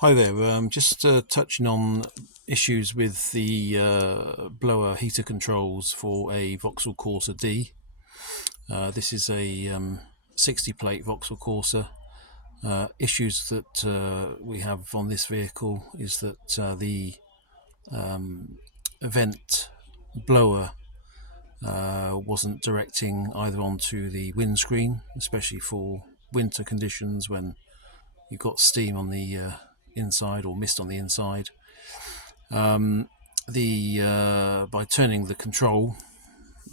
Hi there, just touching on issues with the blower heater controls for a Vauxhall Corsa D. This is a 60 plate Vauxhall Corsa. Issues that we have on this vehicle is that the vent blower wasn't directing either onto the windscreen, especially for winter conditions when you've got steam on the inside or mist on the inside. By turning the control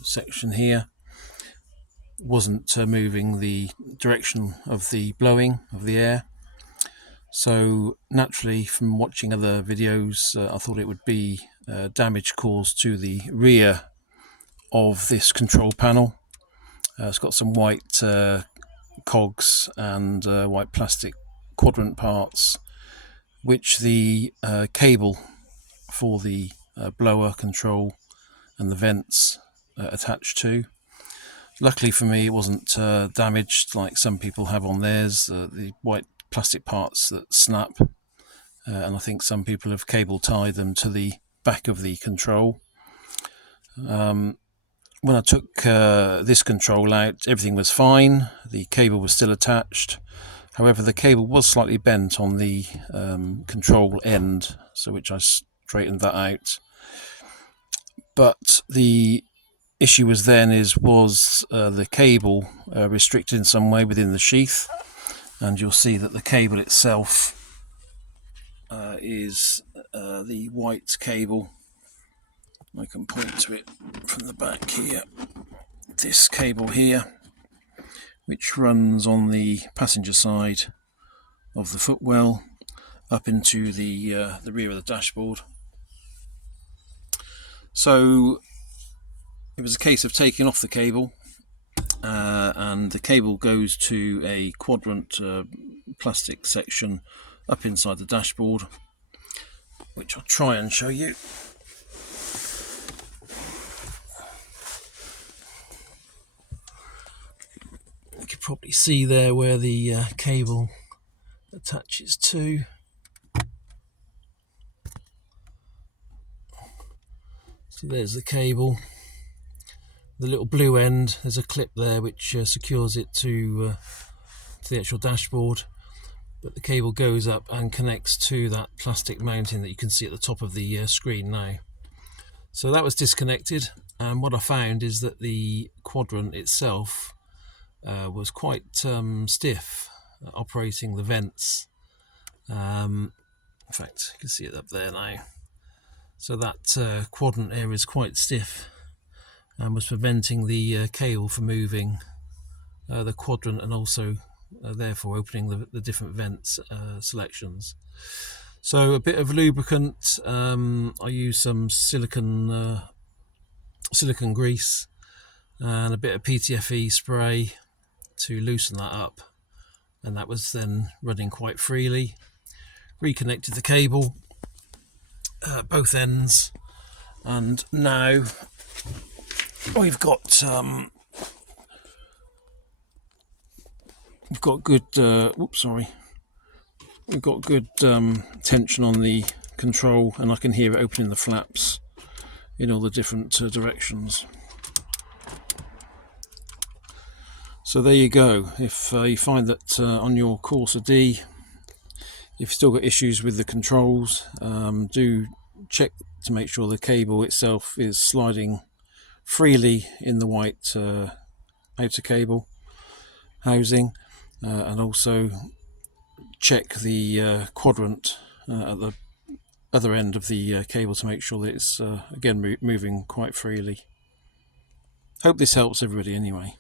section here, wasn't moving the direction of the blowing of the air. So naturally, from watching other videos, I thought it would be damage caused to the rear of this control panel. It's got some white cogs and white plastic quadrant parts, which the cable for the blower control and the vents attached to. Luckily for me, it wasn't damaged like some people have on theirs, the white plastic parts that snap, and I think some people have cable tied them to the back of the control. When I took this control out, everything was fine. The cable was still attached. However, the cable was slightly bent on the control end, so which I straightened that out. But the issue was the cable restricted in some way within the sheath, and you'll see that the cable itself is the white cable. I can point to it from the back here. This cable here, which runs on the passenger side of the footwell up into the rear of the dashboard. So it was a case of taking off the cable, and the cable goes to a quadrant plastic section up inside the dashboard, which I'll try and show you. You can probably see there where the cable attaches to. So there's the cable. The little blue end, there's a clip there which secures it to the actual dashboard, but the cable goes up and connects to that plastic mounting that you can see at the top of the screen now. So that was disconnected, and what I found is that the quadrant itself was quite stiff, operating the vents. In fact, you can see it up there now. So that quadrant area is quite stiff and was preventing the cable from moving the quadrant, and also therefore opening the different vents selections. So a bit of lubricant. I used some silicone grease and a bit of PTFE spray to loosen that up, and that was then running quite freely. Reconnected the cable, both ends, and now we've got good we've got good tension on the control, and I can hear it opening the flaps in all the different directions. So there you go. If you find that on your Corsa D, if you've still got issues with the controls, do check to make sure the cable itself is sliding freely in the white outer cable housing, and also check the quadrant at the other end of the cable to make sure that it's again moving quite freely. Hope this helps everybody anyway.